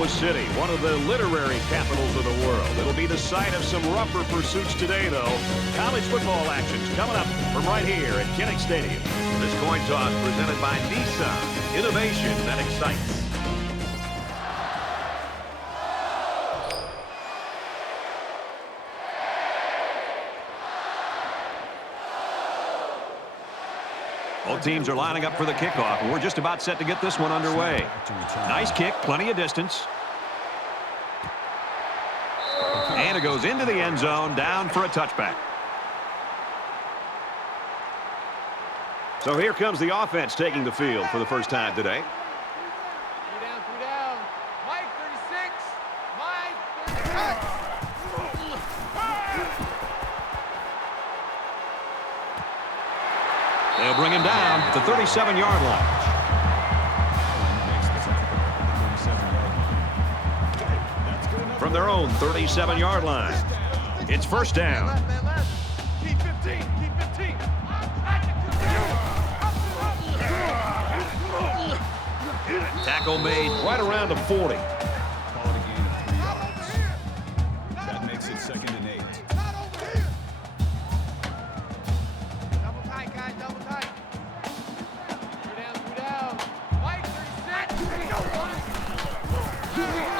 Iowa City, one of the literary capitals of the world. It'll be the site of some rougher pursuits today, though. College football action's coming up from right here at Kinnick Stadium. This coin toss presented by Nissan. Innovation that excites. Both teams are lining up for the kickoff, and we're just about set to get this one underway. Nice kick, plenty of distance. And it goes into the end zone, down for a touchback. So here comes the offense taking the field for the first time today. Three down. Mike, 36. Mike, 36. They'll bring him down at the 37-yard line. From their own 37-yard line, it's first down. Keep 15. Keep 15. Tackle made right around the 40. Call it a gain of 3 yards. That makes it 2nd and 8. Double tight, guys. Double tight. Three down. Mike, 36.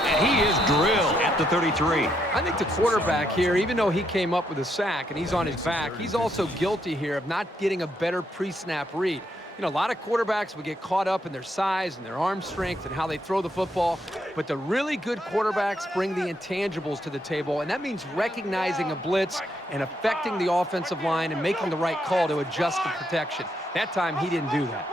And he is drilled at the 33. I think the quarterback here, even though he came up with a sack and he's on his back, he's also guilty here of not getting a better pre-snap read. You know, a lot of quarterbacks would get caught up in their size and their arm strength and how they throw the football. But the really good quarterbacks bring the intangibles to the table, and that means recognizing a blitz and affecting the offensive line and making the right call to adjust the protection. That time, he didn't do that.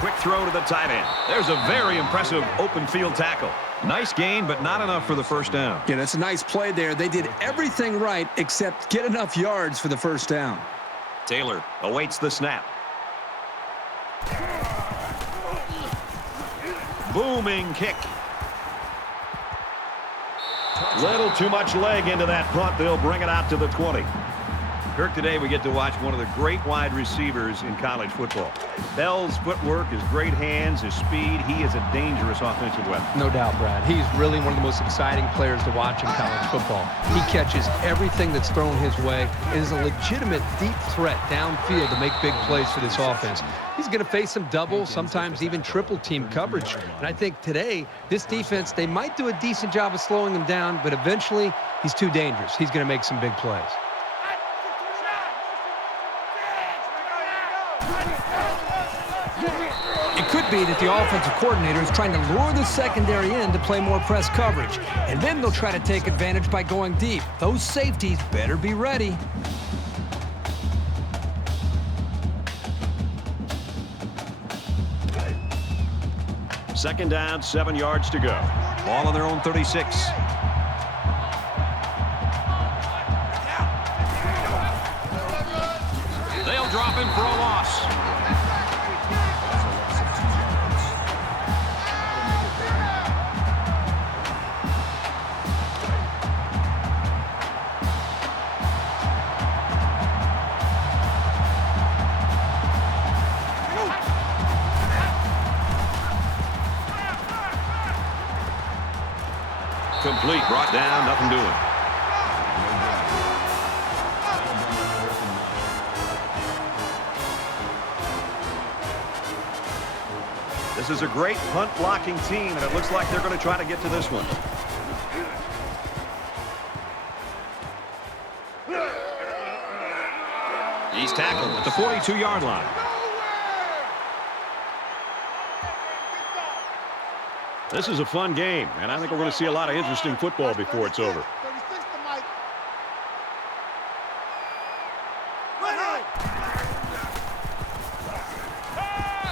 Quick throw to the tight end. There's a very impressive open field tackle. Nice gain, but not enough for the first down. Yeah, that's a nice play there. They did everything right except get enough yards for the first down. Taylor awaits the snap. Booming kick. Little too much leg into that punt. They'll bring it out to the 20. Kirk, today we get to watch one of the great wide receivers in college football. Bell's footwork, his great hands, his speed. He is a dangerous offensive weapon. No doubt, Brad. He's really one of the most exciting players to watch in college football. He catches everything that's thrown his way and is a legitimate deep threat downfield to make big plays for this offense. He's going to face some double, sometimes even triple team coverage. And I think today, this defense, they might do a decent job of slowing him down, but eventually he's too dangerous. He's going to make some big plays. It could be that the offensive coordinator is trying to lure the secondary in to play more press coverage. And then they'll try to take advantage by going deep. Those safeties better be ready. Second down, 7 yards to go. Ball on their own 36. They'll drop him for a loss. Complete, brought down, nothing doing. This is a great punt blocking team, and it looks like they're going to try to get to this one. He's tackled at the 42-yard line. This is a fun game, and I think we're going to see a lot of interesting football before it's over. 36 to Mike.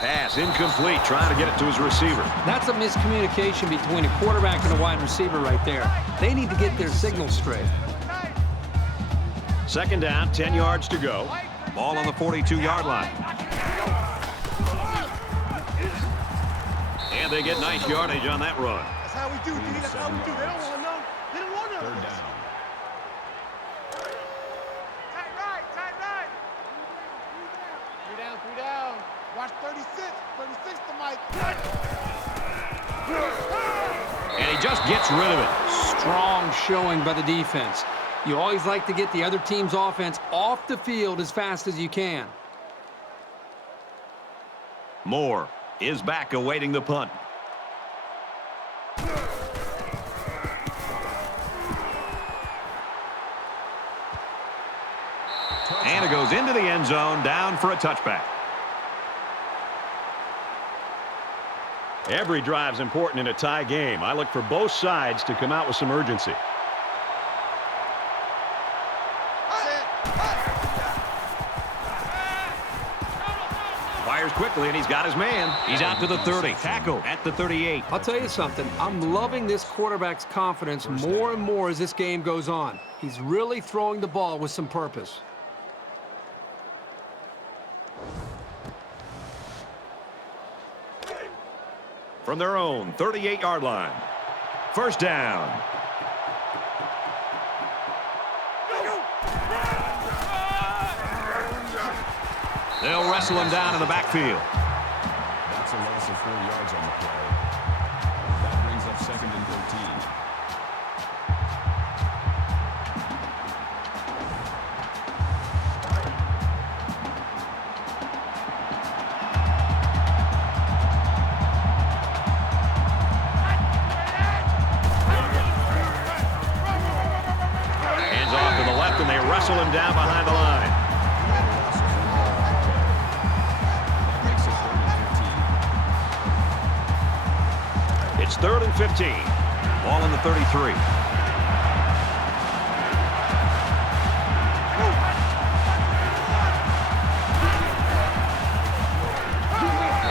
Pass incomplete, trying to get it to his receiver. That's a miscommunication between a quarterback and a wide receiver right there. They need to get their signals straight. Second down, 10 yards to go. Ball on the 42-yard line. And they get nice yardage on that run. That's how we do, D. That's how we do. They don't want to know. They don't want to know. 3rd down. Tight right. Three down. Watch 36. 36 to Mike. And he just gets rid of it. Strong showing by the defense. You always like to get the other team's offense off the field as fast as you can. Moore is back awaiting the punt. And it goes into the end zone, down for a touchback. Every drive's important in a tie game. I look for both sides to come out with some urgency. Fires quickly, and he's got his man. He's out to the 30. Tackle at the 38. I'll tell you something. I'm loving this quarterback's confidence more and more as this game goes on. He's really throwing the ball with some purpose. From their own 38-yard line. First down. They'll wrestle him down in the backfield. That's a loss of 4 yards on the play. That brings up 2nd and 13. And they wrestle him down behind the line. It's 3rd and 15. Ball on the 33.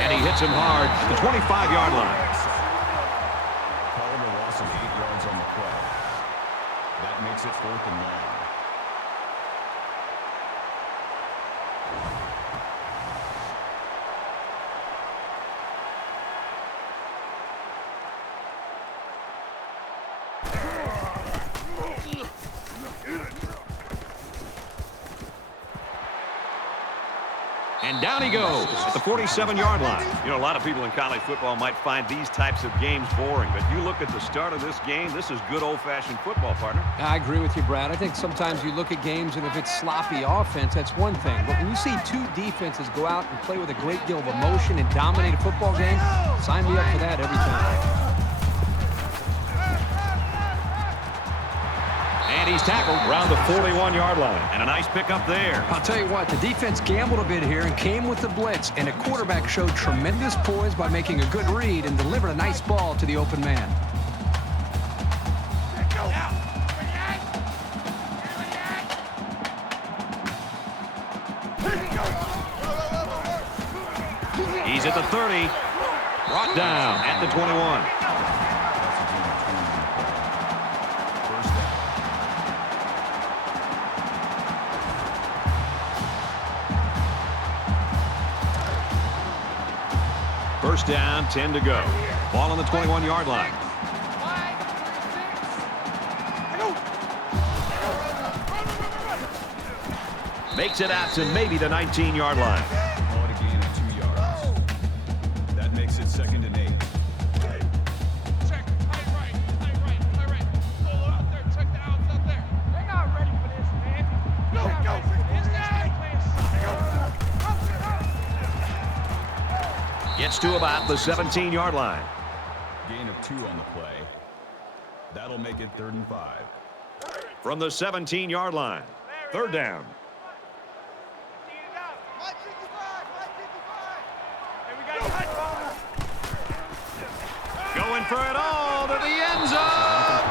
And he hits him hard to the 25-yard line. Called a loss of 8 yards on the play. That makes it 4th and long. And down he goes at the 47-yard line. You know, a lot of people in college football might find these types of games boring, but you look at the start of this game, this is good old-fashioned football, partner. I agree with you, Brad. I think sometimes you look at games, and if it's sloppy offense, that's one thing. But when you see two defenses go out and play with a great deal of emotion and dominate a football game, sign me up for that every time. And he's tackled around the 41-yard line. And a nice pickup there. I'll tell you what, the defense gambled a bit here and came with the blitz, and the quarterback showed tremendous poise by making a good read and delivered a nice ball to the open man. He's at the 30. Brought down at the 21. First down, 10 to go. Ball on the 21-yard line. Makes it out to maybe the 19-yard line. Call it a gain of 2 yards. That makes it 2nd and 8. Check, high right. Pull out there, check the outs out there. They're not ready for this, man. Go. Gets to about the 17-yard line. Gain of 2 on the play. That'll make it 3rd and 5. From the 17-yard line. Third down. Going for it all to the end zone.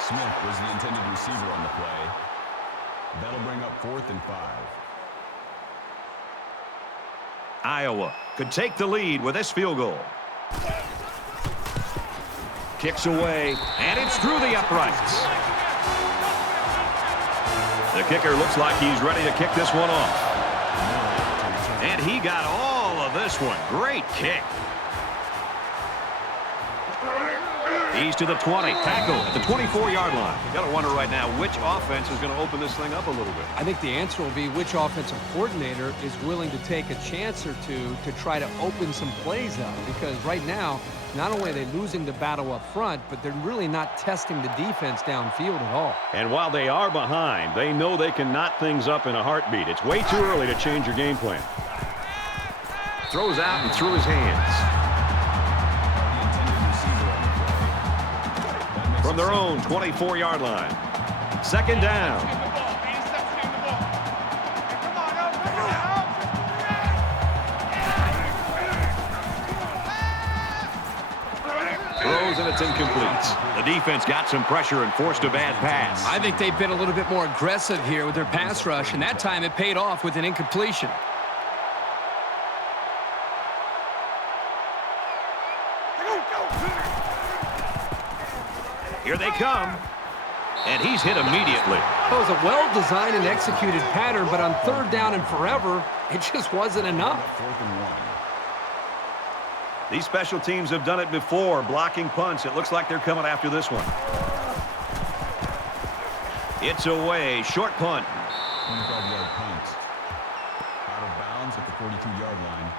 Smith was the intended receiver on the play. That'll bring up 4th and 5. Iowa could take the lead with this field goal. Kicks away, and it's through the uprights. The kicker looks like he's ready to kick this one off. And he got all of this one. Great kick. He's to the 20. Tackle at the 24-yard line. You got to wonder right now which offense is going to open this thing up a little bit. I think the answer will be which offensive coordinator is willing to take a chance or two to try to open some plays up. Because right now, not only are they losing the battle up front, but they're really not testing the defense downfield at all. And while they are behind, they know they can knot things up in a heartbeat. It's way too early to change your game plan. Throws out and through his hands. From their own 24-yard line. Second down. Throws and it's incomplete. The defense got some pressure and forced a bad pass. I think they've been a little bit more aggressive here with their pass rush, and that time it paid off with an incompletion. Here they come. And he's hit immediately. It was a well-designed and executed pattern, but on third down and forever, it just wasn't enough. These special teams have done it before, blocking punts. It looks like they're coming after this one. It's away. Short punt. 25-yard punt. Out of bounds at the 42-yard line.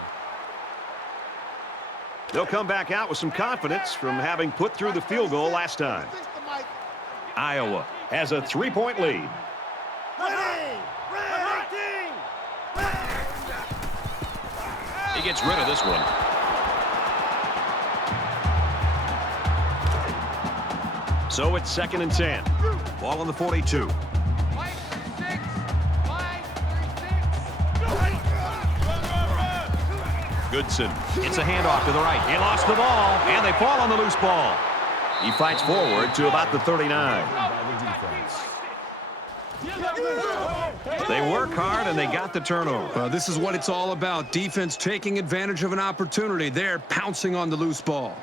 They'll come back out with some confidence from having put through the field goal last time. Iowa has a 3-point lead. He gets rid of this one. So it's 2nd and 10. Ball on the 42. Goodson. It's a handoff to the right. He lost the ball, and they fall on the loose ball. He fights forward to about the 39. They work hard, and they got the turnover. This is what it's all about. Defense taking advantage of an opportunity. They're pouncing on the loose ball.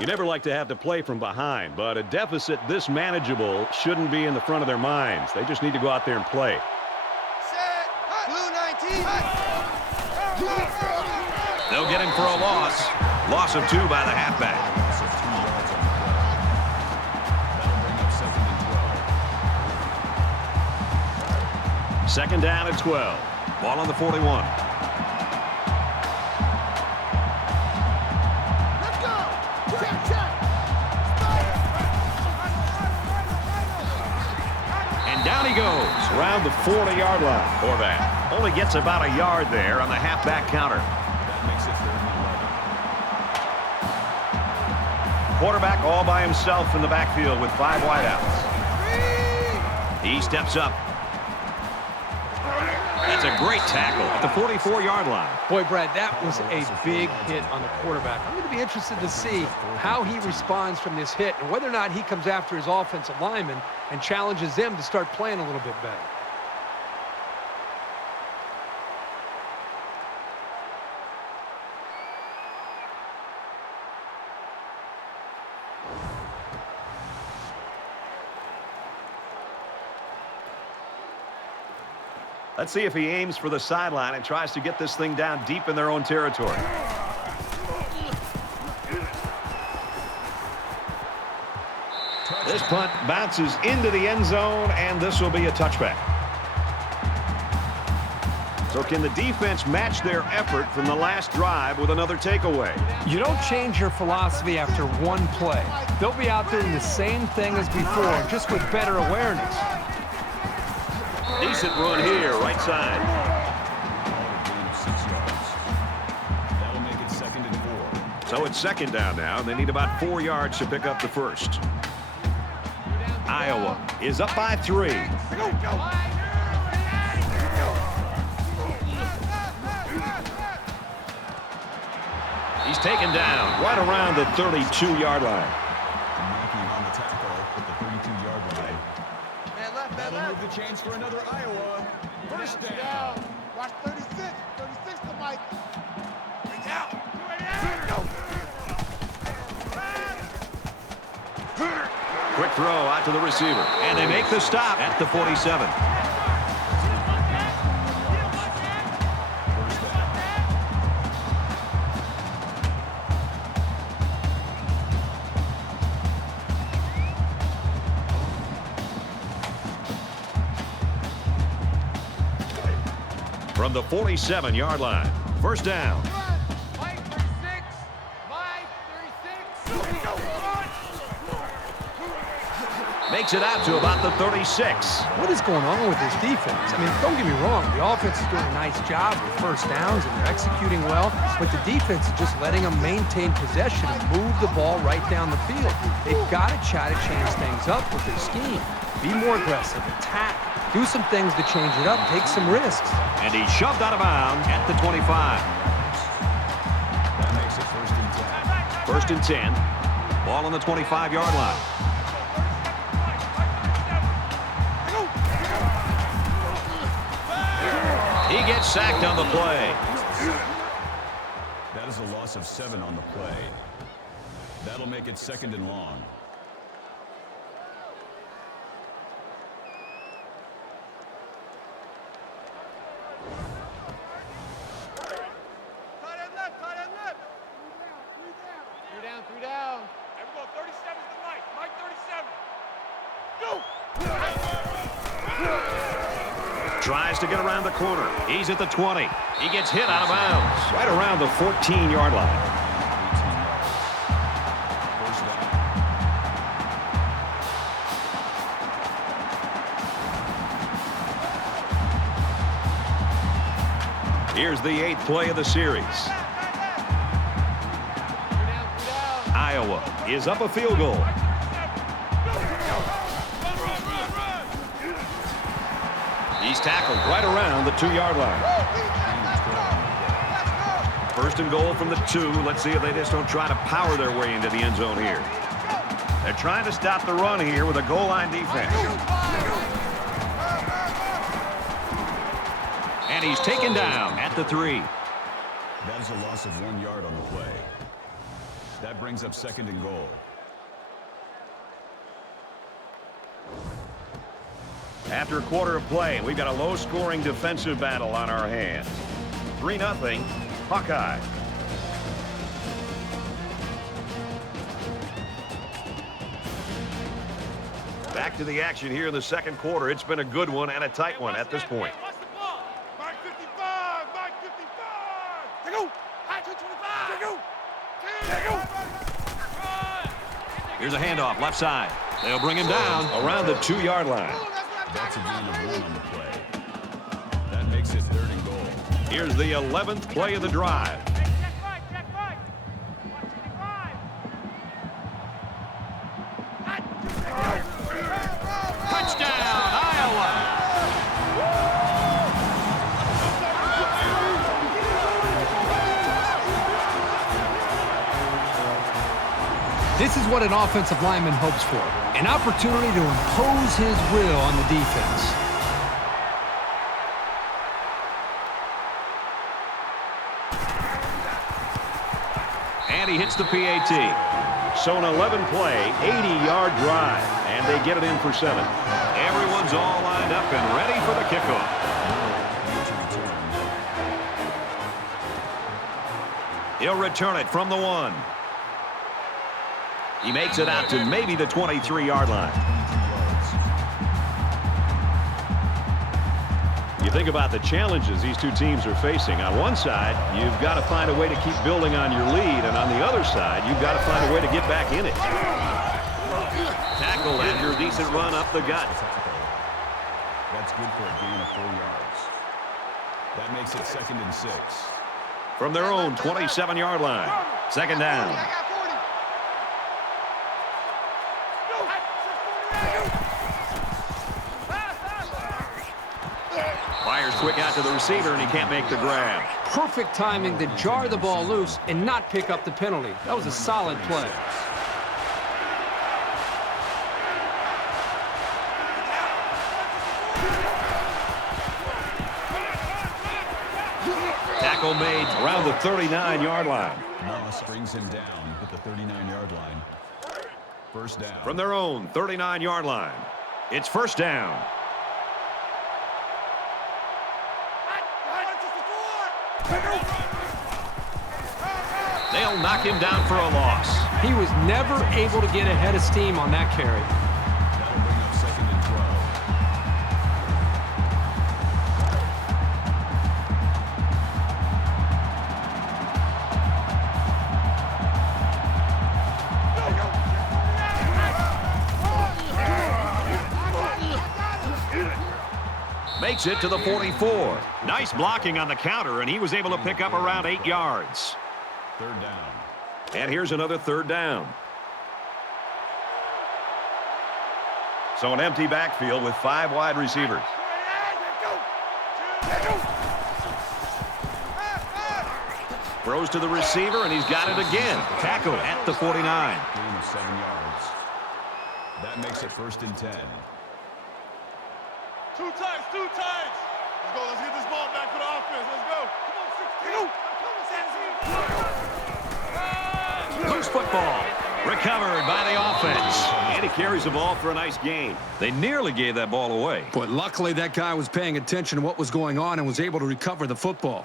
You never like to have to play from behind, but a deficit this manageable shouldn't be in the front of their minds. They just need to go out there and play. Set. Blue 19. They'll get him for a loss. Loss of 2 by the halfback. Loss of 2 yards on the play. That'll bring up 2nd and 12. Second down at 12. Ball on the 41. Down he goes around the 40-yard line. Or that. Only gets about a yard there on the halfback counter. That makes it 3rd and 11. Quarterback all by himself in the backfield with 5 wideouts. He steps up. That's a great tackle at the 44-yard line. Boy, Brad, that was a big hit on the quarterback. I'm going to be interested to see how he responds from this hit and whether or not he comes after his offensive lineman and challenges them to start playing a little bit better. Let's see if he aims for the sideline and tries to get this thing down deep in their own territory. This punt bounces into the end zone, and this will be a touchback. So can the defense match their effort from the last drive with another takeaway? You don't change your philosophy after one play. They'll be out doing the same thing as before, just with better awareness. Decent run here, right side. That'll make it 2nd and 4. So it's 2nd down now. They need about 4 yards to pick up the first. Iowa is up by 3. He's taken down right around the 32-yard line. Knocking on the tackle at the 32-yard line. That'll move the chains for another Iowa. First down. Watch 36. 36 to Mike. Bring out. Quick throw out to the receiver. And they make the stop at the 47. First from the 47-yard line. First down. Mike 36. Mike 36. Makes it out to about the 36. What is going on with this defense? I mean, don't get me wrong. The offense is doing a nice job with first downs and they're executing well, but the defense is just letting them maintain possession and move the ball right down the field. They've got to try to change things up with their scheme. Be more aggressive, attack, do some things to change it up, take some risks. And he's shoved out of bounds at the 25. That makes it first and 10. First and 10. Ball on the 25-yard line. He gets sacked on the play. That is a loss of 7 on the play. That'll make it second and long. Tight end left. Three down. There we go. 37 to Mike. Mike 37. Go. Tries to get around the corner. He's at the 20. He gets hit out of bounds right around the 14-yard line. First down. Here's the 8th play of the series. Iowa is up a field goal. He's tackled right around the 2-yard line. First and goal from the 2. Let's see if they just don't try to power their way into the end zone here. They're trying to stop the run here with a goal line defense. And he's taken down at the 3. That is a loss of 1 yard on the play. That brings up second and goal. After a quarter of play, we've got a low-scoring defensive battle on our hands. 3-0, Hawkeye. Back to the action here in the second quarter. It's been a good one and a tight one at this point. Watch the ball. Mike 55. Mike 55. Take go. High 225. Take go. Here's a handoff left side. They'll bring him down around the 2-yard line. That's a gain of 1 on the play. That makes it third and goal. Here's the 11th play of the drive. Check Mike. Watch 55. Touchdown, Iowa! This is what an offensive lineman hopes for. An opportunity to impose his will on the defense. And he hits the PAT. So an 11-play, 80-yard drive. And they get it in for 7. Everyone's all lined up and ready for the kickoff. He'll return it from the 1. He makes it out to maybe the 23-yard line. You think about the challenges these two teams are facing. On one side, you've got to find a way to keep building on your lead, and on the other side, you've got to find a way to get back in it. Tackle after a decent run up the gut. That's good for a gain of 4 yards. That makes it second and 6. From their own 27-yard line. Second down. Fires quick out to the receiver, and he can't make the grab. Perfect timing to jar the ball loose and not pick up the penalty. That was a solid play. Tackle made around the 39-yard line. Moss brings him down at the 39-yard line. First down. From their own 39-yard line. It's first down. They'll knock him down for a loss. He was never able to get ahead of steam on that carry. That'll bring up second and Makes it to the 44. Nice blocking on the counter, and he was able to pick up around 8 yards. Third down. And here's another third down. So an empty backfield with 5 wide receivers. Throws to the receiver, and he's got it again. Tackle at the 49. Gain of 7 yards. That makes it 1st and 10. Two times. Let's go. Let's get this ball back for the offense. Let's go. Come on, 16. Loose football. Recovered by the offense. And he carries the ball for a nice gain. They nearly gave that ball away. But luckily that guy was paying attention to what was going on and was able to recover the football.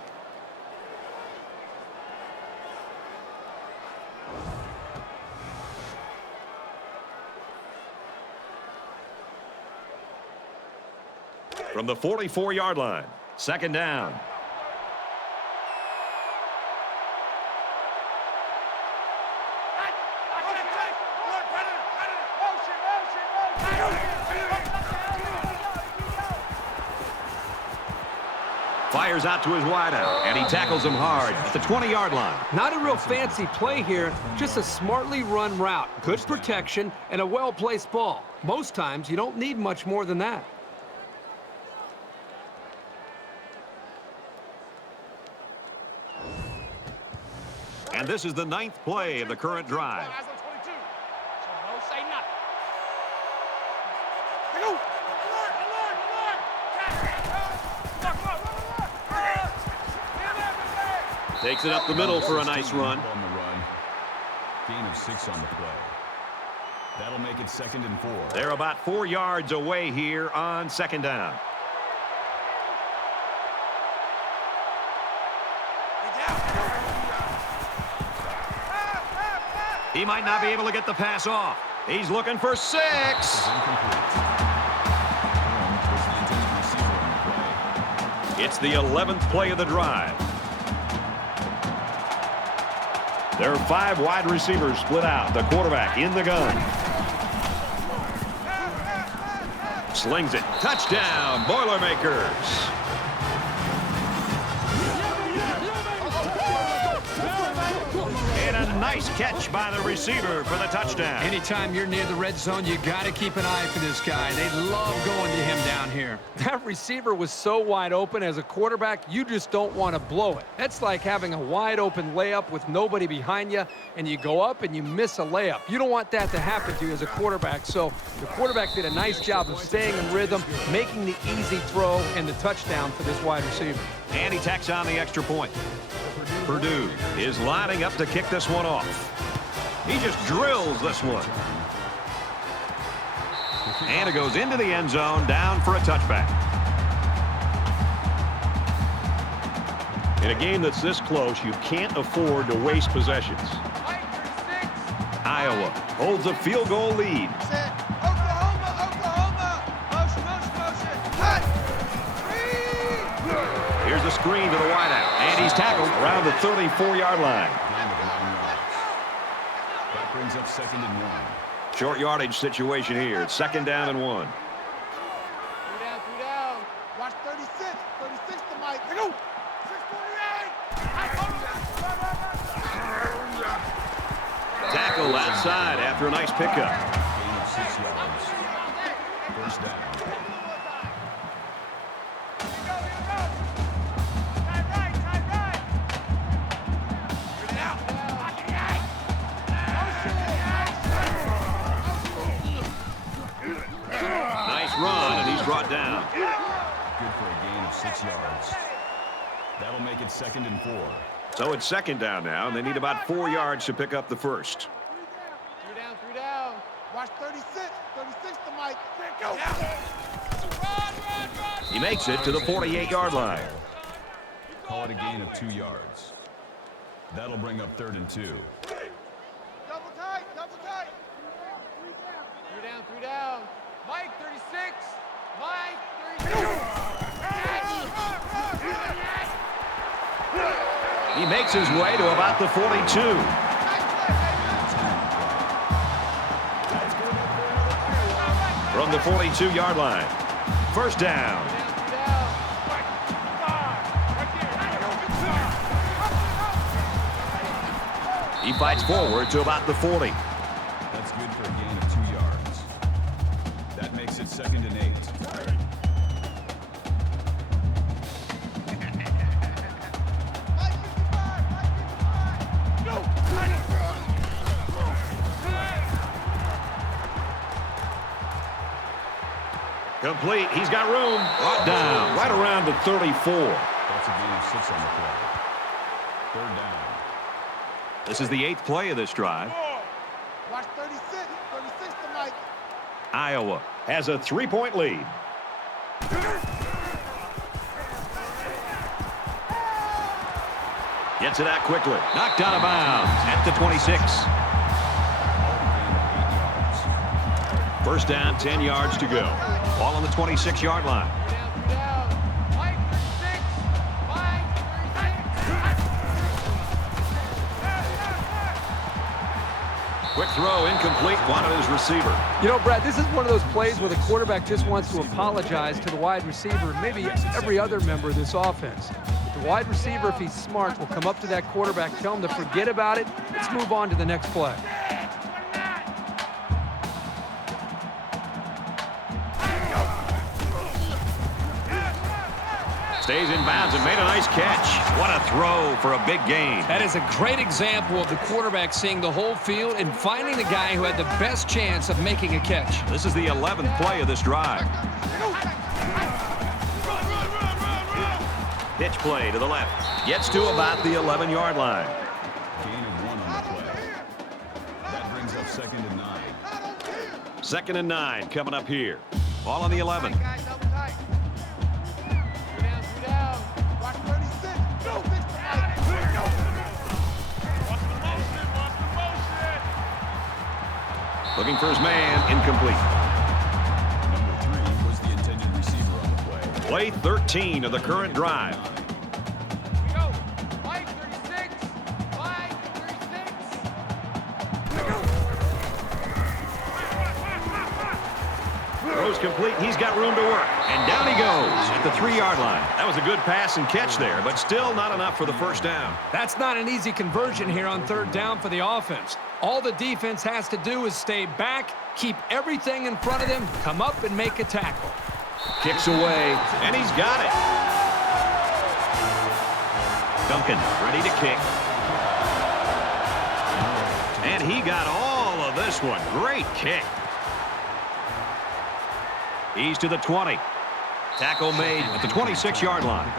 From the 44-yard line, 2nd down. Fires out to his wideout, and he tackles him hard at the 20-yard line. Not a real fancy play here, just a smartly run route. Good protection and a well-placed ball. Most times, you don't need much more than that. And this is the 9th play of the current drive. Takes it up the middle for a nice run. On the run. Gain of 6 on the play. That'll make it 2nd and 4. They're about 4 yards away here on 2nd down. He might not be able to get the pass off. He's looking for 6. It's the 11th play of the drive. There are 5 wide receivers split out. The quarterback in the gun. Slings it. Touchdown, Boilermakers. And a nice catch by the receiver for the touchdown. Anytime you're near the red zone, you got to keep an eye for this guy. They love going to him down here. That receiver was so wide open. As a quarterback, you just don't want to blow it. That's like having a wide open layup with nobody behind you, and you go up and you miss a layup. You don't want that to happen to you as a quarterback. So the quarterback did a nice job of staying in rhythm, making the easy throw, and the touchdown for this wide receiver. And he tacks on the extra point. Purdue is lining up to kick this one off. He just drills this one. And it goes into the end zone, down for a touchback. In a game that's this close, you can't afford to waste possessions. Iowa holds a field goal lead. Here's the screen to the wideout, and he's tackled around the 34-yard line. That brings up 2nd and 1. Short yardage situation here. It's 2nd down and 1. 3 down. Watch 36. 36 to Mike. Go. 648. Tackle outside after a nice pickup. Gain of 6 yards. 1st down. Run, and he's brought down. Good for a gain of 6 yards. That'll make it 2nd and 4. So it's 2nd down now, and they need about 4 yards to pick up the first. 3 down. Watch 36. 36 to Mike. Go. He makes it to the 48-yard line. Call it a gain of 2 yards. That'll bring up 3rd and 2. Double tight. 3 down. Mike, 36. Mike, 36. He makes his way to about the 42. From the 42-yard line. 1st down. He fights forward to about the 40. That's good for a gain of 2 yards. That makes it 2nd and 8. Complete. He's got room. Brought down right around the 34. That's a gain of 6 on the play. 3rd down. This is the 8th play of this drive. Watch 36. 36 tonight. Iowa has a 3-point lead. Gets it out quickly. Knocked out of bounds at the 26. First down, 10 yards to go. Ball on the 26-yard line. Quick throw, incomplete, wanted his receiver. You know, Brad, this is one of those plays where the quarterback just wants to apologize to the wide receiver, maybe every other member of this offense. But the wide receiver, if he's smart, will come up to that quarterback, tell him to forget about it. Let's move on to the next play. Stays in bounds and made a nice catch. What a throw for a big gain. That is a great example of the quarterback seeing the whole field and finding the guy who had the best chance of making a catch. This is the 11th play of this drive. Pitch play to the left. Gets to about the 11-yard line. Gain of 1 on the play. That brings up 2nd and 9. 2nd and 9 coming up here. Ball on the 11. Looking for his man, incomplete. Number 3 was the intended receiver on the play. Play 13 of the current drive. Throws complete. He's got room to work. And down he goes at the 3-yard line. That was a good pass and catch there, but still not enough for the first down. That's not an easy conversion here on 3rd down for the offense. All the defense has to do is stay back, keep everything in front of them, come up and make a tackle. Kicks away, and he's got it. Duncan ready to kick. And he got all of this one. Great kick. He's to the 20. Tackle made at the 26-yard line.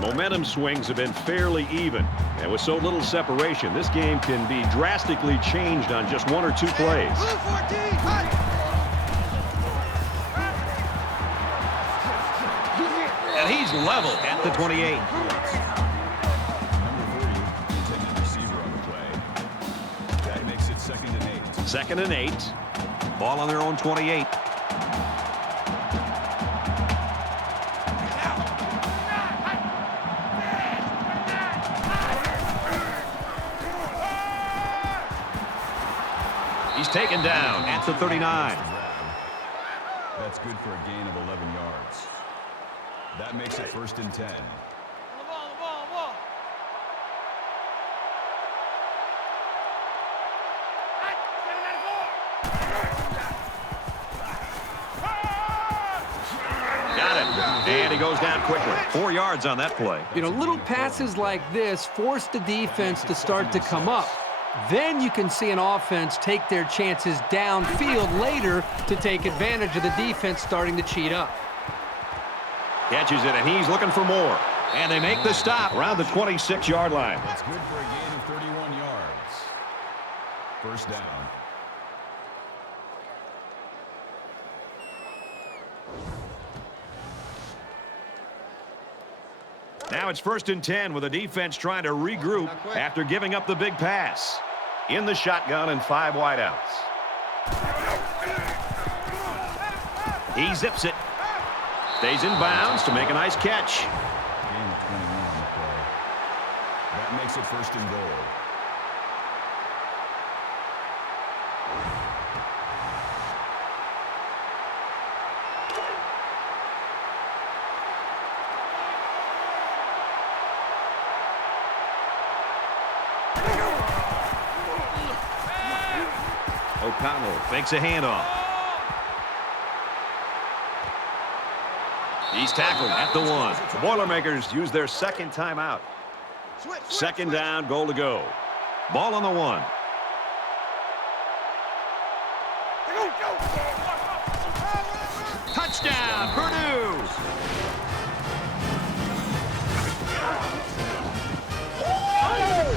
Momentum swings have been fairly even. And with so little separation, this game can be drastically changed on just 1 or 2 plays. And he's level at the 28. That makes it 2nd and 8. 2nd and 8. Ball on their own 28. He's taken down at the 39. That's good for a gain of 11 yards. That makes it 1st and 10. And he goes down quickly. 4 yards on that play. You know, little passes like this force the defense to start to come up. Then you can see an offense take their chances downfield later to take advantage of the defense starting to cheat up. Catches it, and he's looking for more. And they make the stop around the 26-yard line. That's good for a gain of 31 yards. 1st down. Now it's 1st and 10 with the defense trying to regroup after giving up the big pass. In the shotgun and 5 wideouts. He zips it. Stays in bounds to make a nice catch. Gain of 21 on the play. That makes it 1st and goal. O'Connell fakes a handoff. He's tackled at the 1. The Boilermakers use their second timeout. Second down, goal to go. Ball on the 1. Touchdown, Purdue!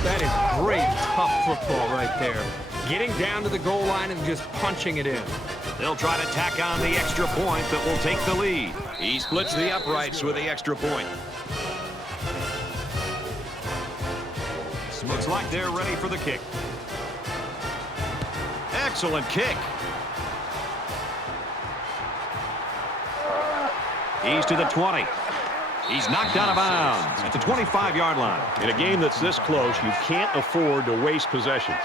That is great, tough football right there. Getting down to the goal line and just punching it in. They'll try to tack on the extra point that will take the lead. He splits the uprights with the extra point. Looks like they're ready for the kick. Excellent kick. He's to the 20. He's knocked out of bounds at the 25-yard line. In a game that's this close, you can't afford to waste possessions.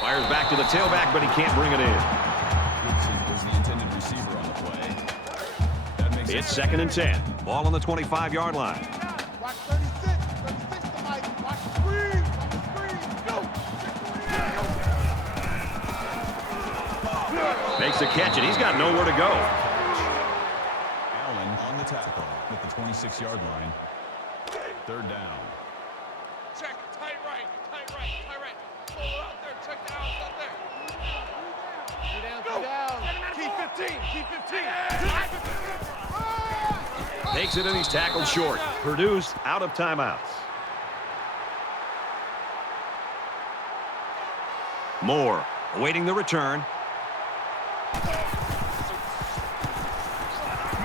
Fires back to the tailback, but he can't bring it in. Was the intended receiver on the play. It's 2nd and 10. Ball on the 25-yard line. Watch 36. 36 to Mike. Watch the screen. Watch the screen. Go. Makes the catch, and he's got nowhere to go. Allen on the tackle at the 26-yard line. 3rd down. Check. Tight right. Tight right. Tight right. Pull it out there. Check the outs out there. Go. Keep 15. Keep 15. Takes it, and he's tackled short. Purdue's out of timeouts. Moore awaiting the return.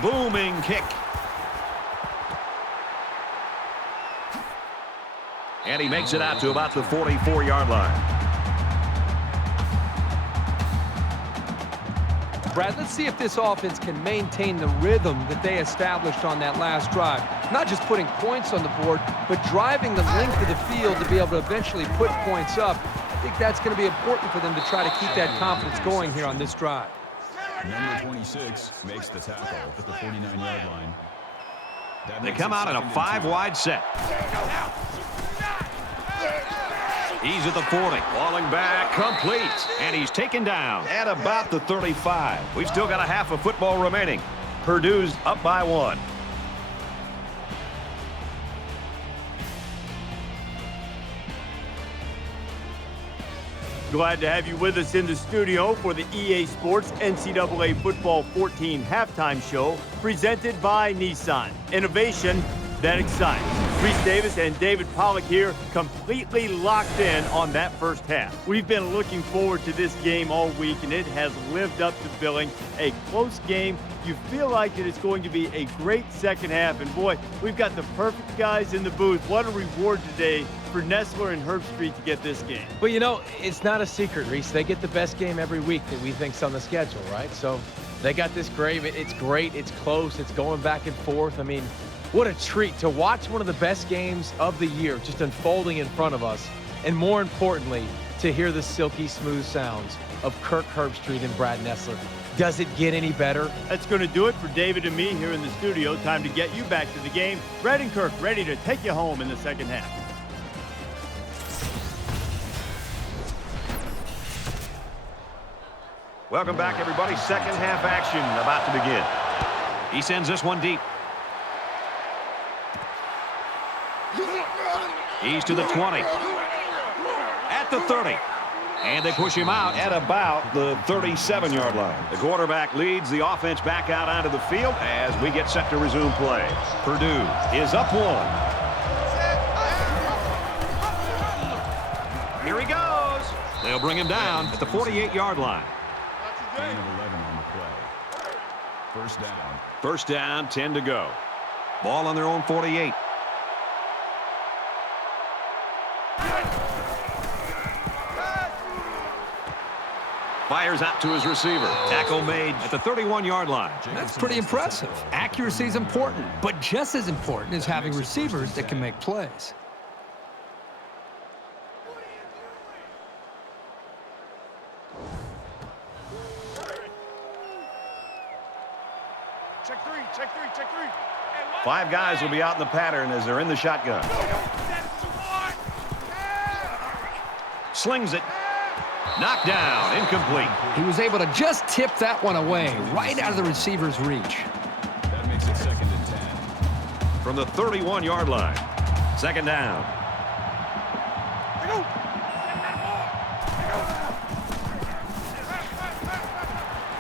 Booming kick. And he makes it out to about the 44-yard line. Brad, let's see if this offense can maintain the rhythm that they established on that last drive. Not just putting points on the board, but driving the length of the field to be able to eventually put points up. I think that's going to be important for them to try to keep that confidence going here on this drive. Number 26 makes the tackle at the 49-yard line. They come out in a 5-wide set. He's at the 40. Falling back, complete. And he's taken down at about the 35. We've still got a half of football remaining. Purdue's up by 1. Glad to have you with us in the studio for the EA Sports NCAA Football 14 halftime show presented by Nissan. Innovation that excites. Reese Davis and David Pollack here, completely locked in on that first half. We've been looking forward to this game all week, and it has lived up to billing. A close game. You feel like that it's going to be a great second half, and boy, we've got the perfect guys in the booth. What a reward today for Nessler and Herbstreit to get this game. Well, you know, it's not a secret, Reese. They get the best game every week that we think's on the schedule, right? So they got this great. It's great. It's close. It's going back and forth. I mean, what a treat to watch one of the best games of the year just unfolding in front of us. And more importantly, to hear the silky smooth sounds of Kirk Herbstreit and Brad Nessler. Does it get any better? That's going to do it for David and me here in the studio. Time to get you back to the game. Brad and Kirk ready to take you home in the second half. Welcome back, everybody. Second half action about to begin. He sends this one deep. He's to the 20. At the 30. And they push him out at about the 37-yard line. The quarterback leads the offense back out onto the field as we get set to resume play. Purdue is up 1. Here he goes. They'll bring him down at the 48-yard line. Gain of 11 on the play. First down. First down, 10 to go. Ball on their own 48. Fires out to his receiver. Tackle made at the 31-yard line. That's pretty impressive. Accuracy is important, but just as important is having receivers that can make plays. Check three. 5 guys will be out in the pattern as they're in the shotgun. Slings it. Knocked down. Incomplete. He was able to just tip that one away, right out of the receiver's reach. That makes it 2nd and 10. From the 31-yard line. 2nd down.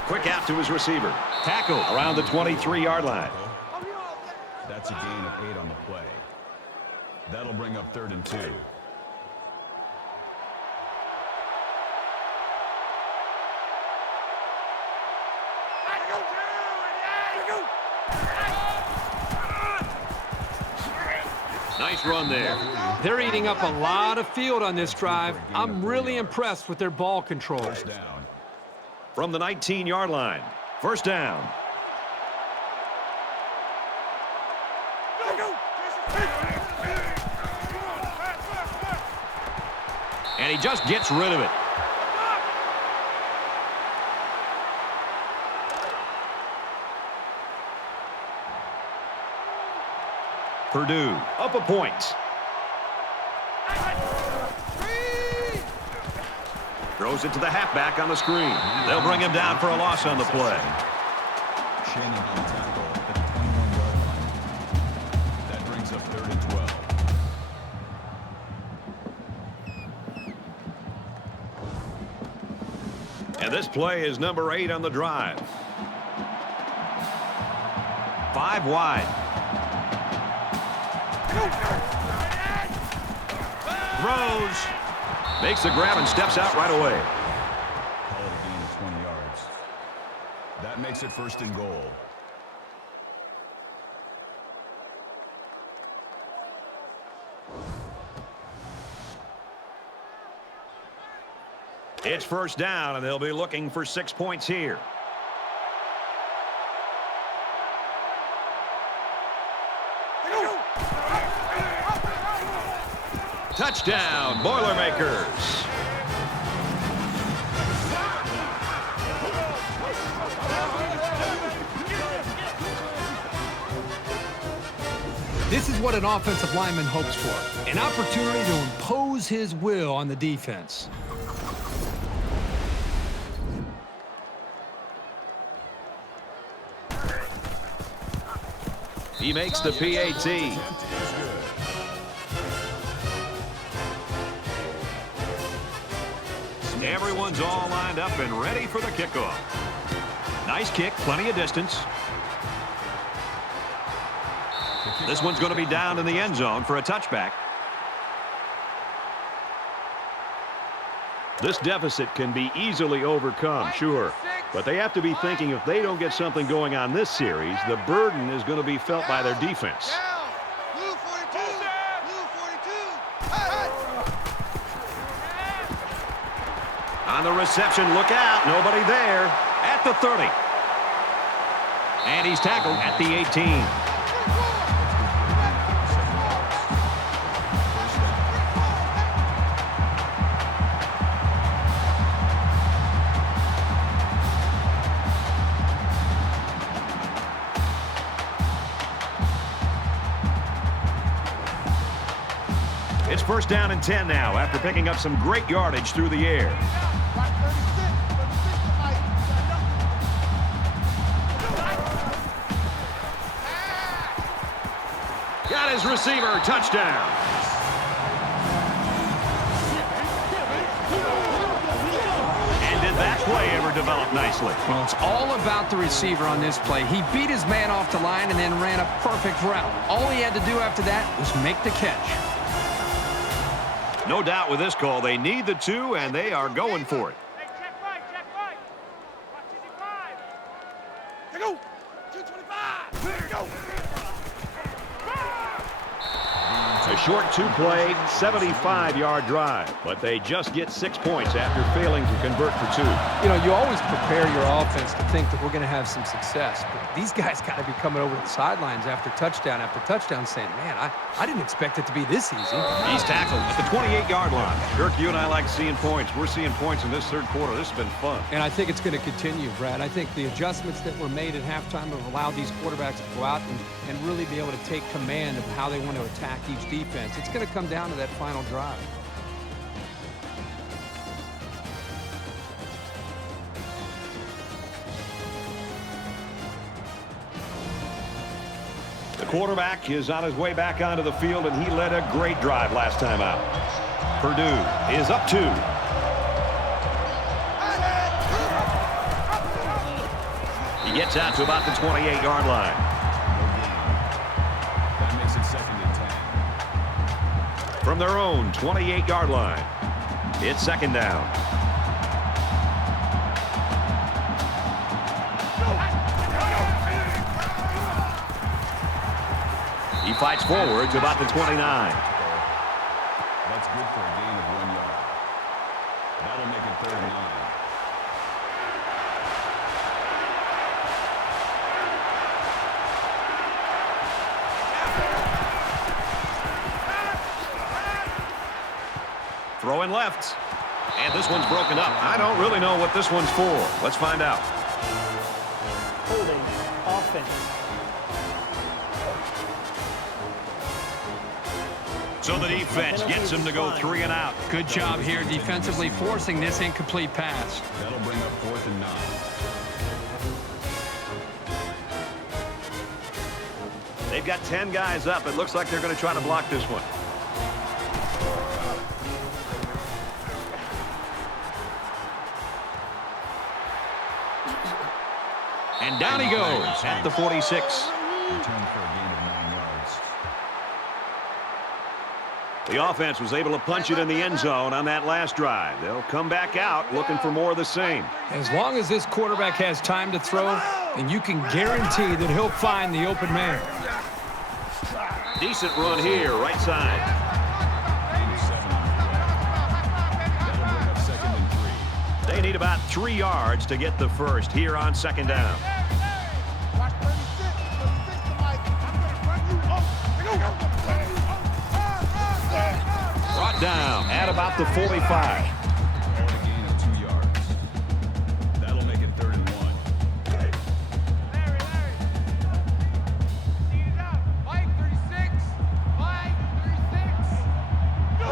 Quick out to his receiver. Tackle around the 23-yard line. That's a gain of 8 on the play. That'll bring up 3rd and 2. Nice run there. They're eating up a lot of field on this drive. I'm really impressed with their ball control. First down. From the 19-yard line. 1st down. And he just gets rid of it. Purdue up a point. Throws it to the halfback on the screen. They'll bring him down for a loss on the play. Shannon on the tackle at the 21-yard line. That brings up 3rd and 12. And this play is number 8 on the drive. 5 wide. Throws. Makes the grab and steps out right away. Call it a gain of 20 yards. That makes it 1st and goal. It's 1st down, and they'll be looking for 6 points here. Touchdown, Boilermakers. This is what an offensive lineman hopes for, an opportunity to impose his will on the defense. He makes the PAT. Everyone's all lined up and ready for the kickoff. Nice kick, plenty of distance. This one's going to be down in the end zone for a touchback. This deficit can be easily overcome, sure. But they have to be thinking if they don't get something going on this series, the burden is going to be felt by their defense. On the reception, look out. Nobody there at the 30. And he's tackled at the 18. It's 1st down and 10 now after picking up some great yardage through the air. Got his receiver, touchdown. And did that play ever develop nicely? Well, it's all about the receiver on this play. He beat his man off the line and then ran a perfect route. All he had to do after that was make the catch. No doubt with this call, they need the 2, and they are going for it. Hey, check right. Watch it, 5. There go. 225. There you go. A short two-play, 75-yard drive, but they just get 6 points after failing to convert for 2. You know, you always prepare your offense to think that we're going to have some success, but these guys got to be coming over the sidelines after touchdown saying, man, I didn't expect it to be this easy. He's tackled at the 28-yard line. Kirk, you and I like seeing points. We're seeing points in this third quarter. This has been fun. And I think it's going to continue, Brad. I think the adjustments that were made at halftime have allowed these quarterbacks to go out and really be able to take command of how they want to attack each defense. It's going to come down to that final drive. The quarterback is on his way back onto the field, and he led a great drive last time out. Purdue is up 2. He gets out to about the 28-yard line. That makes it 2nd and 10. From their own 28-yard line, it's 2nd down. He fights forward to about the 29. That's good for a gain of 1 yard. That'll make it 3rd and 9. Throwing left. And this one's broken up. I don't really know what this one's for. Let's find out. Holding offense. So the defense gets him to go 3 and out. Good job here defensively forcing this incomplete pass. That'll bring up 4th and 9. They've got 10 guys up. It looks like they're going to try to block this one. And down he goes at the 46. Return for a gain of 9 yards. The offense was able to punch it in the end zone on that last drive. They'll come back out looking for more of the same. As long as this quarterback has time to throw, then you can guarantee that he'll find the open man. Decent run here, right side. Gain of 7 on the play. That'll bring up 2nd and 3. They need about 3 yards to get the first here on 2nd down. Watch 36 to Mike. I'm going to run you up. Brought down at about the 45. Call it a gain of 2 yards. That'll make it 3rd and 1. Larry. See it out. Mike 36. Mike 36. Go.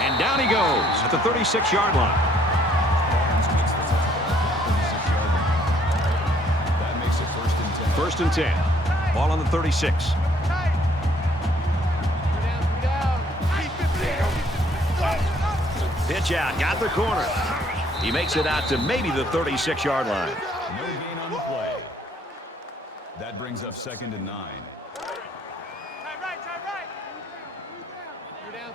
And down he goes at the 36-yard line. Barnes makes the tackle. 36-yard line. That makes it 1st and 10. 1st and 10. Ball on the 36. Pitch out, got the corner. He makes it out to maybe the 36-yard line. No gain on the play. That brings up 2nd and 9. Tight right.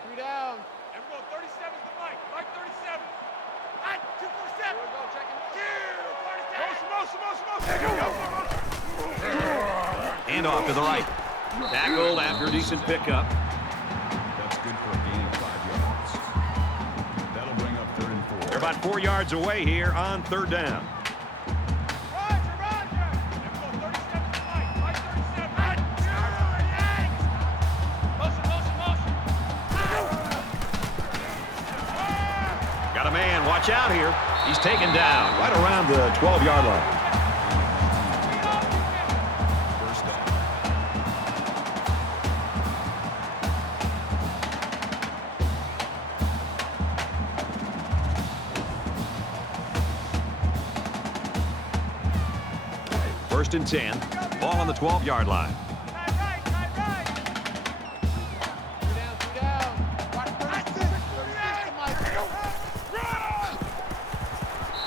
3 down. And we're going 37 to Mike. Mike 37. Hot, 247. Here we go, check it. And off to the right. Tackled after a decent pickup. That's good for a gain of 5 yards. That'll bring up 3rd and 4. They're about 4 yards away here on 3rd down. Roger. And we're going 37 to Mike. Mike 37. Hot, motion. Got a man, watch out here. He's taken down right around the 12-yard line. First down. First and 10. Ball on the 12-yard line. Tight right. 3 down. Watch 36 to Mike.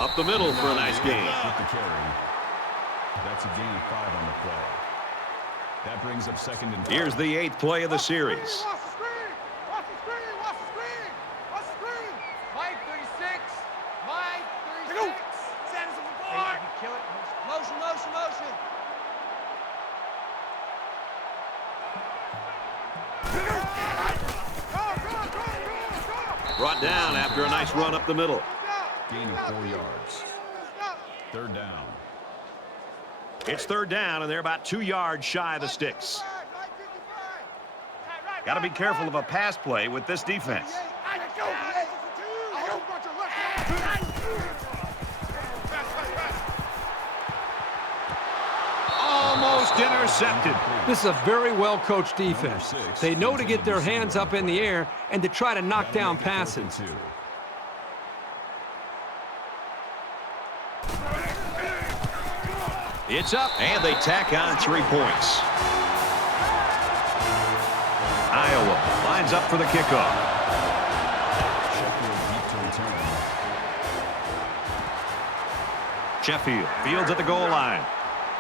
Up the middle for a nice gain. With the carry. That's a gain of 5 on the play. That brings up 2nd and 5. Here's the 8th play of the series. Watch the screen. Mike 36. Sanders on the board. Motion. Brought down after a nice run up the middle. Gain of 4 yards. Third down. It's third down, and they're about 2 yards shy of the sticks. Got to be careful of a pass play with this defense. Almost intercepted. This is a very well-coached defense. They know to get their hands up in the air and to try to knock down passes. It's up, and they tack on 3 points. Iowa lines up for the kickoff. Sheffield fields at the goal line.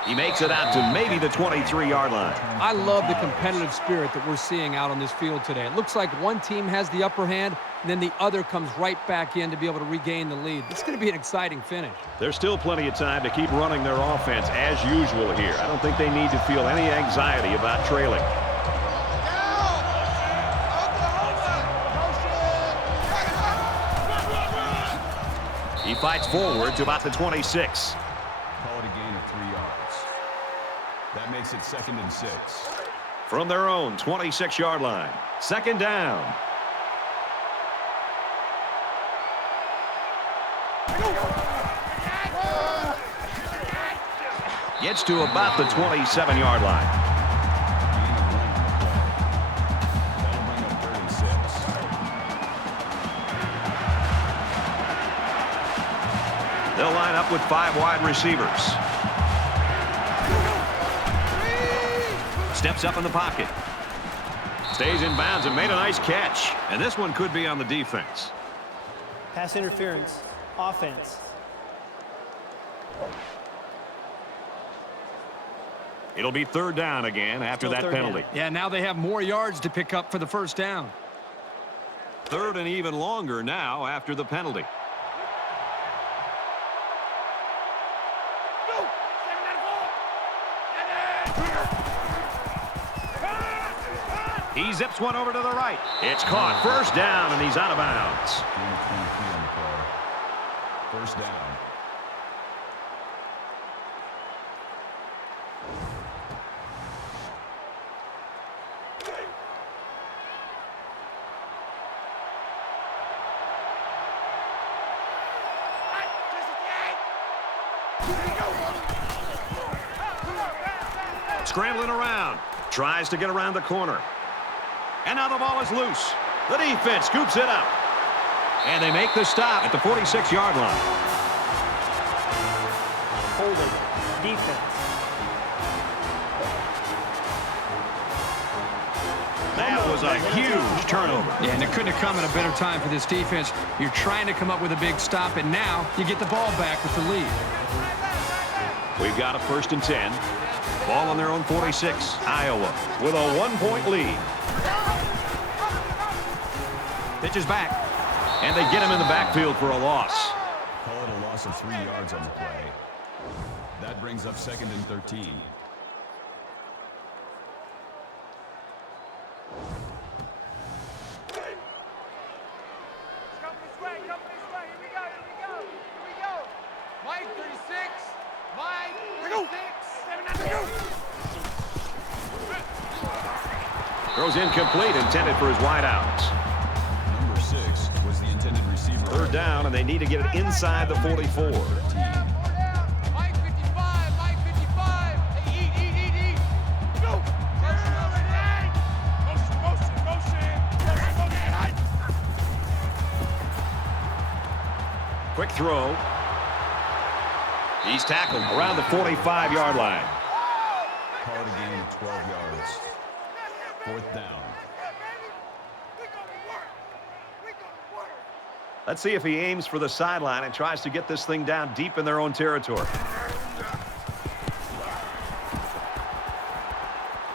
He makes it out to maybe the 23-yard line. I love the competitive spirit that we're seeing out on this field today. It looks like one team has the upper hand, and then the other comes right back in to be able to regain the lead. It's going to be an exciting finish. There's still plenty of time to keep running their offense as usual here. I don't think they need to feel any anxiety about trailing. He fights forward to about the 26. Call it a gain of 3 yards. That makes it 2nd and 6. From their own 26-yard line. Second down. Gets to about the 27-yard line. That'll bring up 3rd and 6. They'll line up with 5 wide receivers. Steps up in the pocket. Stays in bounds and made a nice catch. And this one could be on the defense. Pass interference. Offense. It'll be third down again after that penalty. Yeah, now they have more yards to pick up for the first down. Third and even longer now after the penalty. He zips one over to the right. It's caught. First down, and he's out of bounds. Gain of 23 on the play. First down. Scrambling around. Tries to get around the corner. And now the ball is loose. The defense scoops it up. And they make the stop at the 46-yard line. Holding. Defense. That was a huge turnover. Yeah, and it couldn't have come at a better time for this defense. You're trying to come up with a big stop, and now you get the ball back with the lead. We've got a 1st and 10. Ball on their own 46. Iowa with a 1-point lead. Pitches back. And they get him in the backfield for a loss. Call it a loss of 3 yards on the play. That brings up 2nd and 13. Mike 36. Mike 36. Throws incomplete, intended for his wideouts. Number 6 was the intended receiver. Third down, and they need to get it inside the 44. Mike 55. Mike 55. Hey, eat. Go. Motion. Quick throw. He's tackled around the 45-yard line. Call it a gain of 12 yards. 4th down. Let's see if he aims for the sideline and tries to get this thing down deep in their own territory.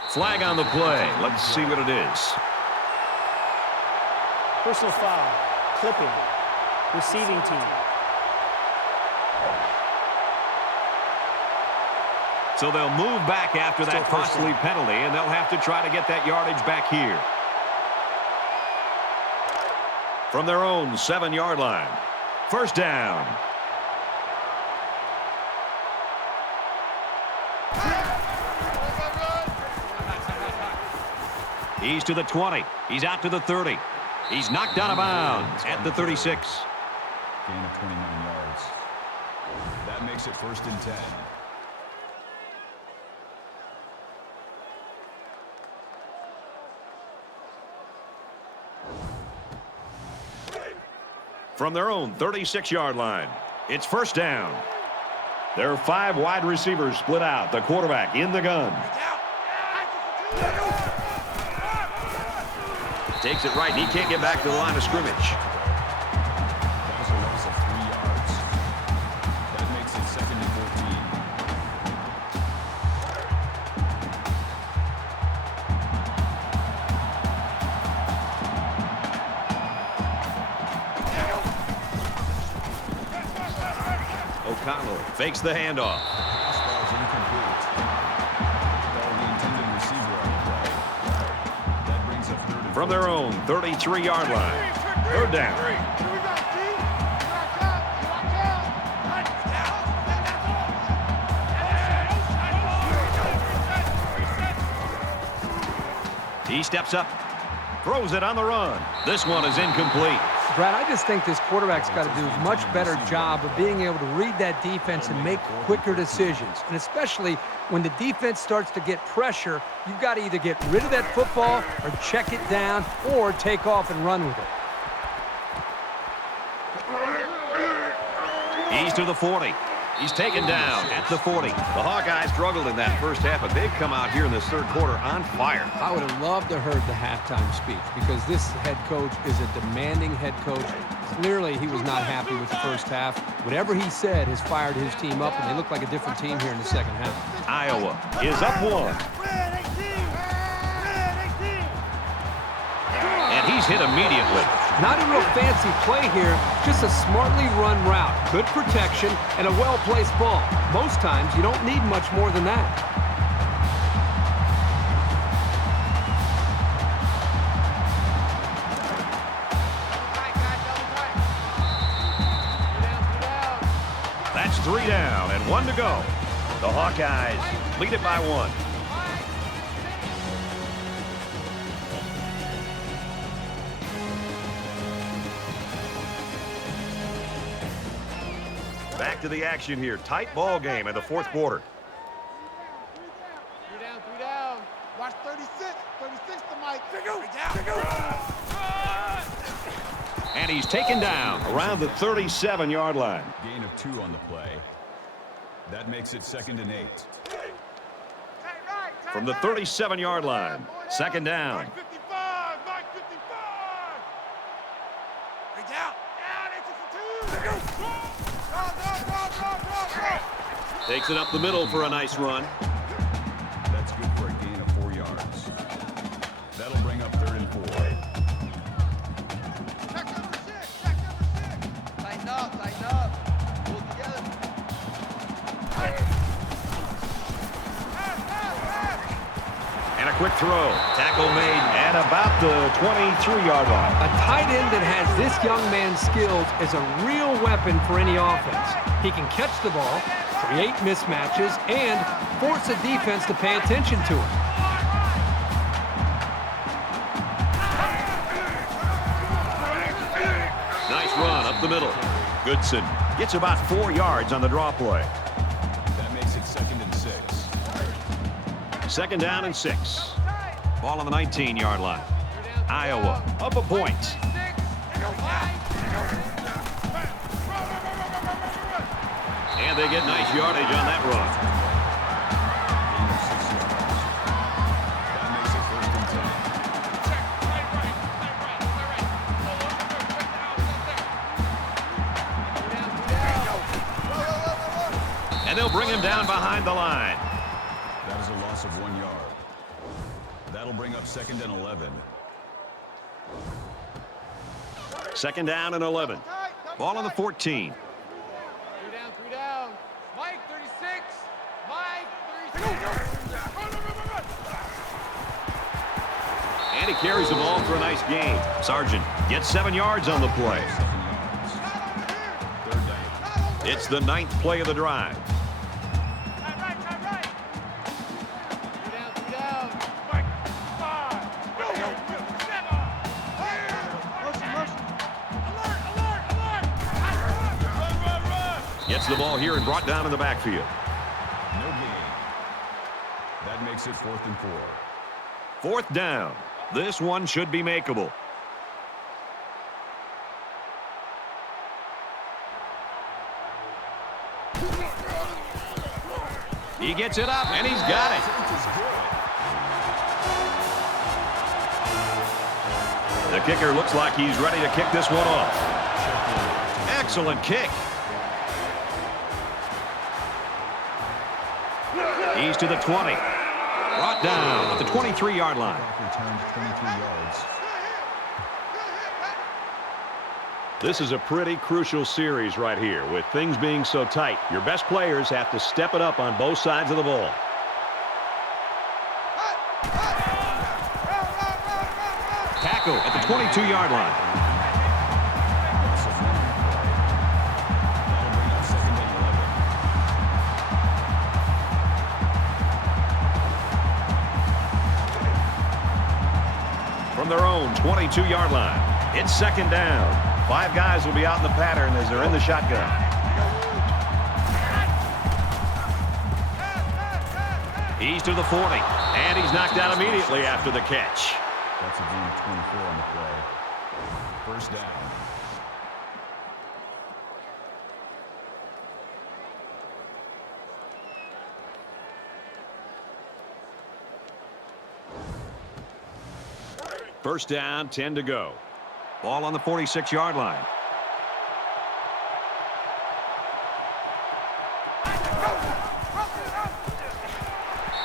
Flag on the play. Let's see what it is. Personal foul. Clipping. Receiving team. So they'll move back after that costly penalty, and they'll have to try to get that yardage back here. From their own 7-yard line. First down. He's to the 20. He's out to the 30. He's knocked out of bounds at the 36. Gain of 29 yards. That makes it 1st and 10. From their own 36-yard line. It's first down. There are 5 wide receivers split out. The quarterback in the gun. Takes it right, and he can't get back to the line of scrimmage. That was a loss of 3 yards. That makes it 2nd and 14. O'Connell fakes the handoff. This ball's incomplete. Ball the intended receiver on the play. That brings up 3rd and From their own 33-yard line. Third down. He steps up, throws it on the run. This one is incomplete. Brad, I just think this quarterback's got to do a much better job of being able to read that defense and make quicker decisions. And especially when the defense starts to get pressure, you've got to either get rid of that football or check it down or take off and run with it. He's to the 40. He's taken down at the 40. The Hawkeyes struggled in that first half, but they've come out here in this third quarter on fire. I would have loved to heard the halftime speech because this head coach is a demanding head coach. Clearly, he was not happy with the first half. Whatever he said has fired his team up, and they look like a different team here in the second half. Iowa is up 1. And he's hit immediately. Not a real fancy play here, just a smartly run route. Good protection and a well-placed ball. Most times, you don't need much more than that. That's 3 down and 1 to go. The Hawkeyes lead it by 1. Back to the action here. Tight ball game in the fourth quarter. 3 down. Watch 36. 36 to Mike. And he's taken down around the 37-yard line. Gain of 2 on the play. That makes it 2nd and 8. From the 37-yard line. Second down. Mike 55. Mike 55. 3 down. Takes it up the middle for a nice run. That's good for a gain of 4 yards. That'll bring up 3rd and 4. Check number 6. Check number 6. Tighten up. Tighten up. Pull together. And a quick throw. Tackle made at about the 23-yard line. A tight end that has this young man's skills is a real weapon for any offense. He can catch the ball, create mismatches, and force a defense to pay attention to him. Nice run up the middle. Goodson gets about 4 yards on the draw play. That makes it 2nd and 6. Second down and 6. Ball on the 19-yard line. Iowa up a point. And they get nice yardage on that run. Gain of 6 yards. That makes it 1st and 10. Check. Tight right. And they'll bring him down behind the line. That is a loss of 1 yard. That'll bring up 2nd and 11. Second down and 11. Ball on the 14. 3 down. Mike 36. Mike 36. And And he carries the ball for a nice gain. Sargent gets 7 yards on the play. It's the 9th play of the drive. Gets the ball here and brought down in the backfield. No gain. That makes it 4th and 4. 4th down. This one should be makeable. He gets it up, and he's got it. The kicker looks like he's ready to kick this one off. Excellent kick. He's to the 20. Brought down at the 23-yard line. Returned 23 yards. This is a pretty crucial series right here. With things being so tight, your best players have to step it up on both sides of the ball. Tackle at the 22-yard line. From their own 22-yard line, it's 2nd down. 5 guys will be out in the pattern as they're in the shotgun. He's to the 40, and he's knocked out immediately after the catch. That's a gain of 24 on the play. 1st down. First down, 10 to go. Ball on the 46-yard line.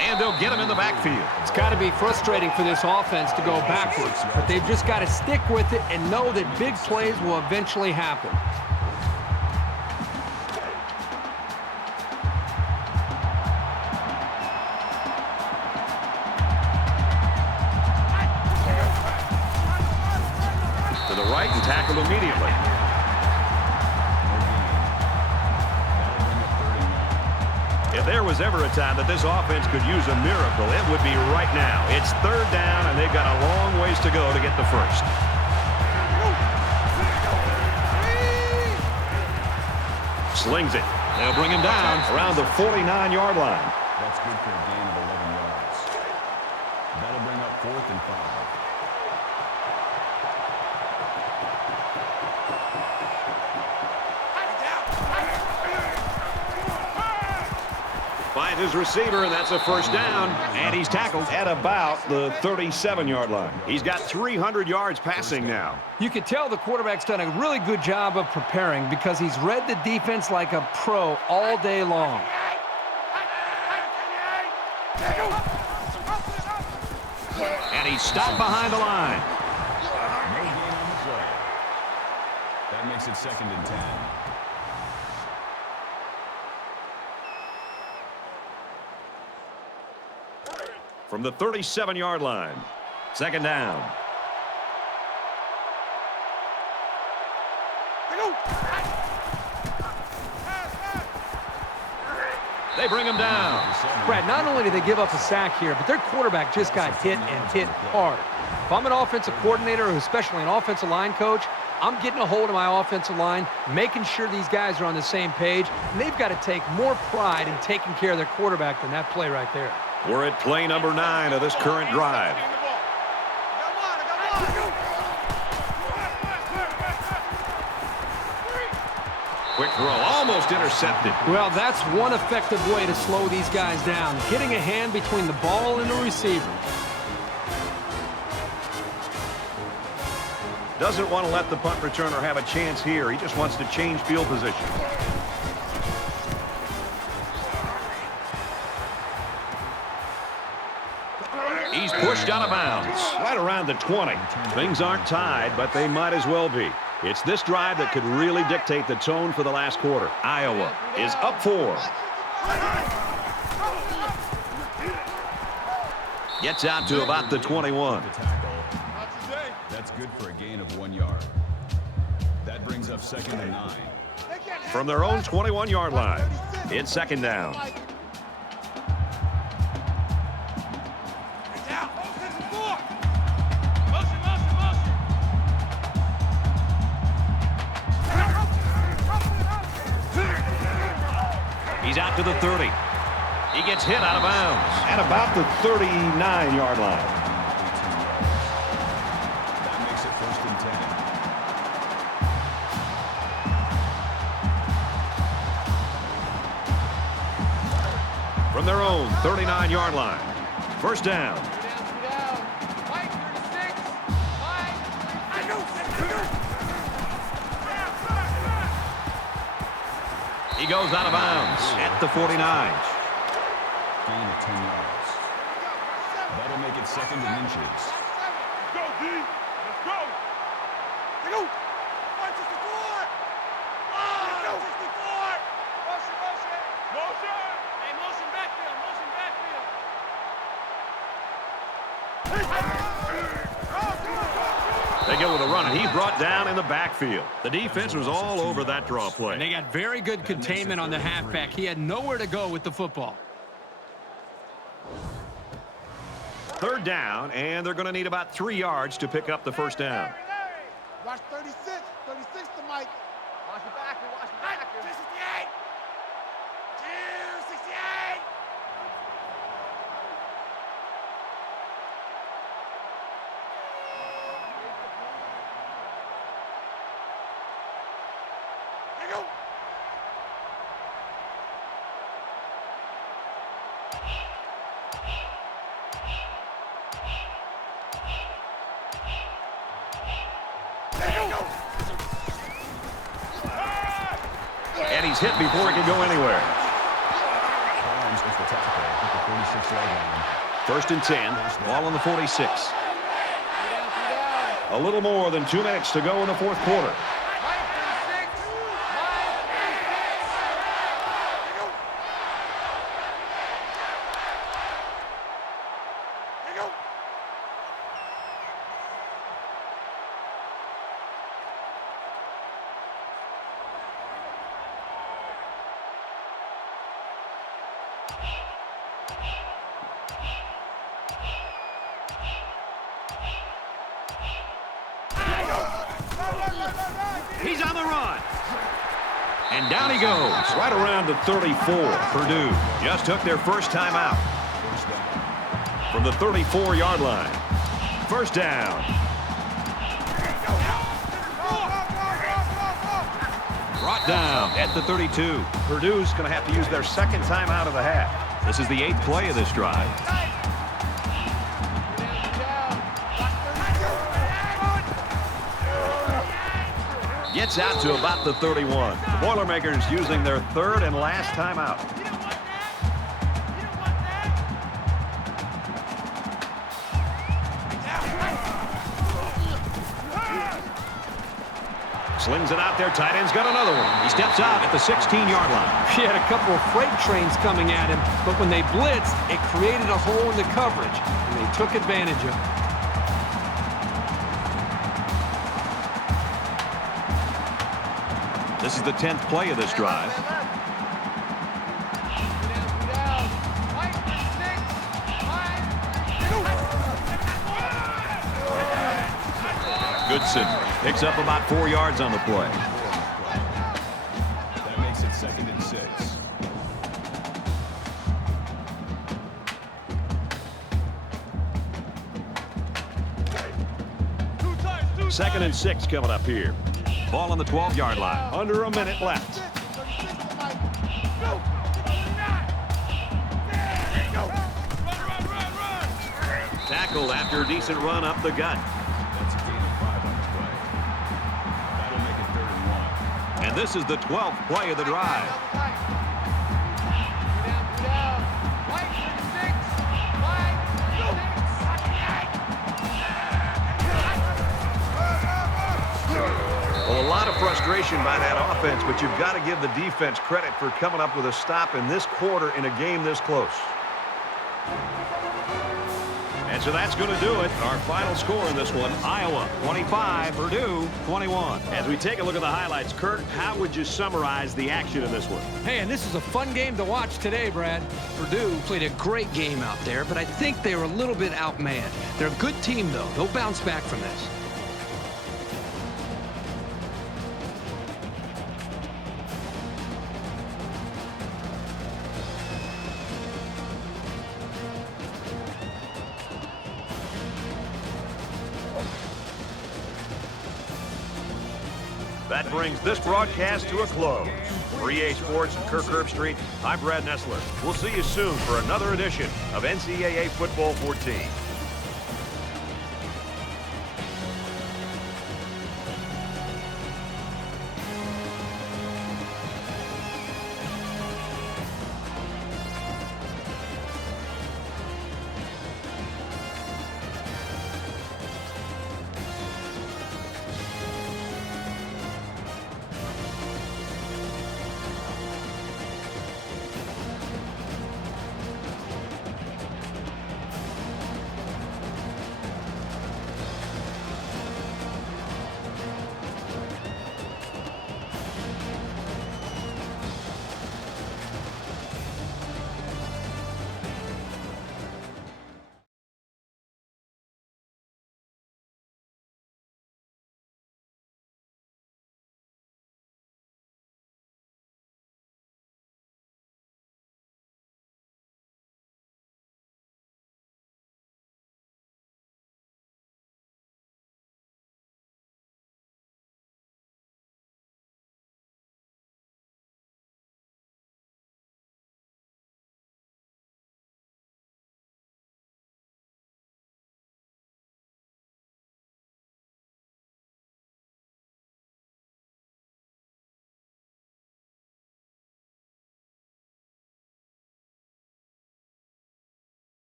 And they'll get him in the backfield. It's got to be frustrating for this offense to go backwards, but they've just got to stick with it and know that big plays will eventually happen. Right and tackled immediately. If there was ever a time that this offense could use a miracle, it would be right now. It's 3rd down, and they've got a long ways to go to get the first. Slings it. They'll bring him down around the 49-yard line. That's good for a gain of 11 yards. That'll bring up 4th and 5. Finds his receiver, and that's a 1st down. And he's tackled at about the 37-yard line. He's got 300 yards passing now. You can tell the quarterback's done a really good job of preparing because he's read the defense like a pro all day long. And he's stopped behind the line. No gain on the play. That makes it 2nd and 10. From the 37-yard line, 2nd down. They bring him down. Brad, not only did they give up a sack here, but their quarterback just got hit and hit hard. If I'm an offensive coordinator, or especially an offensive line coach, I'm getting a hold of my offensive line, making sure these guys are on the same page, and they've got to take more pride in taking care of their quarterback than that play right there. We're at play number 9 of this current drive. Quick throw, almost intercepted. Well, that's one effective way to slow these guys down, getting a hand between the ball and the receiver. Doesn't want to let the punt returner have a chance here. He just wants to change field position. He's pushed out of bounds, right around the 20. Things aren't tied, but they might as well be. It's this drive that could really dictate the tone for the last quarter. Iowa is up 4. Gets out to about the 21. That's good for a gain of 1 yard. That brings up 2nd and 9. From their own 21-yard line, it's 2nd down. He's out to the 30. He gets hit out of bounds at about the 39-yard line. That makes it 1st and 10. From their own 39-yard line, 1st down. He goes out of bounds at the 49. Gain of 10 yards. That'll make it 2nd and inches. Go, D. Let's go. Let's go. 164. 164. Motion, motion. Motion. Hey, motion backfield. Motion backfield. They go with a run, and he's brought down in the backfield. The defense was all over that draw play. And they got very good containment on the halfback. He had nowhere to go with the football. 3rd down, and they're going to need about 3 yards to pick up the 1st down. Watch 36. 36 to Mike. Watch the back. Watch the back. 268. 268. Here you go. And he's hit before he can go anywhere. Barnes with the tackle at the 46-yard line. 1st and 10, ball on the 46. A little more than 2 minutes to go in the 4th quarter. He's on the run. And down he goes, right around the 34. Purdue just took their first time out. From the 34-yard line. 1st down. Brought down at the 32. Purdue's going to have to use their 2nd time out of the half. This is the 8th play of this drive. Gets out to about the 31. The Boilermakers using their 3rd and last time out. Slings it out there. Tight end's got another one. He steps out at the 16-yard line. He had a couple of freight trains coming at him, but when they blitzed, it created a hole in the coverage, and they took advantage of it. This is the 10th play of this drive. Goodson picks up about 4 yards on the play. That makes it 2nd and 6. 2nd and 6 coming up here. Ball on the 12-yard line. Under a minute left. Tackled after a decent run up the gut. That's a gain of 5 on the play. That'll make it 3rd and 1. And this is the 12th play of the drive. Well, a lot of frustration by that offense, but you've got to give the defense credit for coming up with a stop in this quarter in a game this close. And so that's going to do it. Our final score in this one, Iowa 25, Purdue 21. As we take a look at the highlights, Kurt, how would you summarize the action in this one? Hey, and this is a fun game to watch today, Brad. Purdue played a great game out there, but I think they were a little bit outmanned. They're a good team, though. They'll bounce back from this. That brings this broadcast to a close. For EA Sports and Kirk Herbstreit, I'm Brad Nessler. We'll see you soon for another edition of NCAA Football 14.